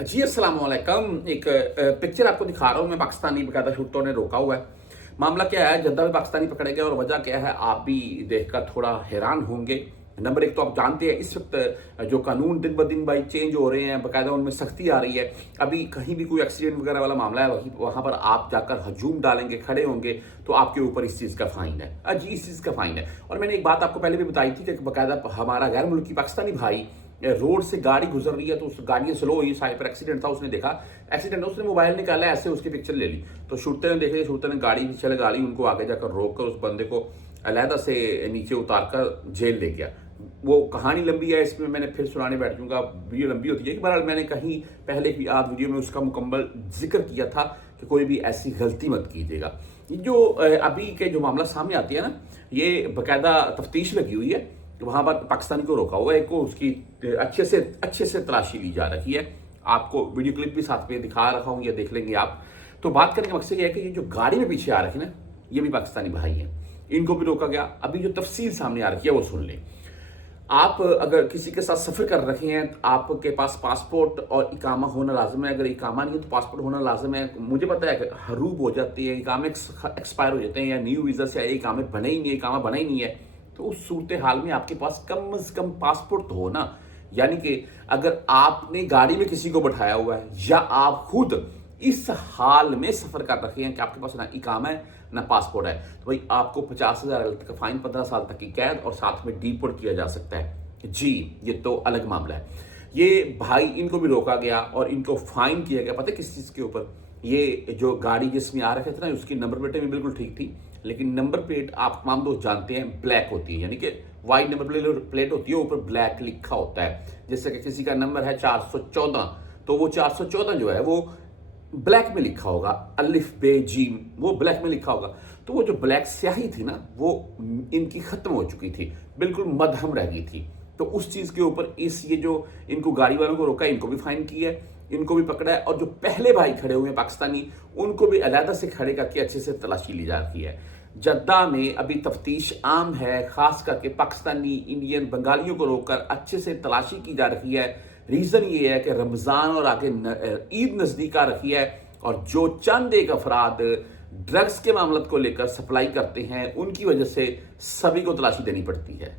जी अस्सलाम वालेकुम। एक पिक्चर आपको दिखा रहा हूँ मैं। पाकिस्तानी बकायदा शूटरों ने रोका हुआ है। मामला क्या है, जद्दा में पाकिस्तानी पकड़े गए और वजह क्या है आप भी देखकर थोड़ा हैरान होंगे। नंबर एक तो आप जानते हैं इस वक्त जो कानून दिन ब दिन भाई चेंज हो रहे हैं, बकायदा उनमें सख्ती आ रही है। अभी कहीं भी कोई एक्सीडेंट वगैरह वाला मामला है वहाँ पर आप जाकर हजूम डालेंगे, खड़े होंगे तो आपके ऊपर इस चीज़ का फाइन है। जी, इस चीज़ का फाइन है। और मैंने एक बात आपको पहले भी बताई थी कि बकायदा हमारा गैर मुल्की पाकिस्तानी भाई रोड से गाड़ी गुजर रही है तो उस गाड़ी स्लो हुई, साइड पर एक्सीडेंट था, उसने देखा एक्सीडेंट, उसने मोबाइल निकाला, ऐसे उसकी पिक्चर ले ली। तो शूटर ने देखे, शूटर ने गाड़ी पीछे लगा ली, उनको आगे जाकर रोक कर उस बंदे को अलहदा से नीचे उतार कर जेल ले गया। वो कहानी लंबी है, इसमें मैंने फिर सुनाने बैठ जाऊंगा, वीडियो लंबी होती है। बहरहाल मैंने कहीं पहले की आप वीडियो में उसका मुकम्मल जिक्र किया था कि कोई भी ऐसी गलती मत कीजिएगा। ये जो अभी के जो मामला सामने आती है ना, ये बाकायदा तफ्तीश लगी हुई है। वहां पर पाकिस्तानी को रोका हुआ है, को उसकी अच्छे से तलाशी ली जा रही है। आपको वीडियो क्लिप भी साथ में दिखा रखा हूँ, ये देख लेंगे आप। तो बात करने का मकसद ये है कि ये जो गाड़ी में पीछे आ रखी है ना, ये भी पाकिस्तानी भाई हैं, इनको भी रोका गया। अभी जो तफसील सामने आ रखी है वो सुन लें। आप अगर किसी के साथ सफर कर रखे हैं, आपके पास पासपोर्ट और इकामा होना लाजम है। अगर इकामा नहीं है तो पासपोर्ट होना लाजम है। मुझे पता है कि हरूब हो जाती है, इकामे एक्सपायर हो जाते हैं, या न्यू वीज़ा से इकामे बने ही नहीं, इकामा बना ही नहीं है। तो उस सूरत हाल में आपके पास कम से कम पासपोर्ट तो हो ना। यानी कि अगर आपने गाड़ी में किसी को बैठाया हुआ है या आप खुद इस हाल में सफर कर रखे हैं कि आपके पास ना इकामा है ना पासपोर्ट है, तो भाई आपको 50,000 का फाइन, 15 साल तक की कैद और साथ में डिपोर्ट किया जा सकता है। जी, ये तो अलग मामला है। ये भाई, इनको भी रोका गया और इनको फाइन किया गया। पता है किस चीज़ के ऊपर? ये जो गाड़ी जिसमें आ रखे थे ना, उसकी नंबर प्लेटें भी बिल्कुल ठीक थी, लेकिन नंबर प्लेट आप तमाम दोस्त जानते हैं ब्लैक होती है, यानी कि वाइट नंबर प्लेट होती है, ऊपर ब्लैक लिखा होता है। जैसे कि किसी का नंबर है 414, तो वो 414 जो है वो ब्लैक में लिखा होगा, अलिफ बे जीम, वो ब्लैक में लिखा होगा। तो वो जो ब्लैक स्याही थी ना, वो इनकी खत्म हो चुकी थी, बिल्कुल मध्यम रह गई थी। तो उस चीज के ऊपर ये जो इनको गाड़ी वालों को रोका, इनको भी फाइन किया है, इनको भी पकड़ा है। और जो पहले भाई खड़े हुए हैं पाकिस्तानी, उनको भी अलहदा से खड़े करके अच्छे से तलाशी ली जा रही है। जद्दा में अभी तफ्तीश आम है, खास करके पाकिस्तानी, इंडियन, बंगालियों को रोककर अच्छे से तलाशी की जा रही है। रीजन ये है कि रमजान और आगे ईद नजदीक आ रही है, और जो चंद एक अफराद ड्रग्स के मामले को लेकर सप्लाई करते हैं, उनकी वजह से सभी को तलाशी देनी पड़ती है।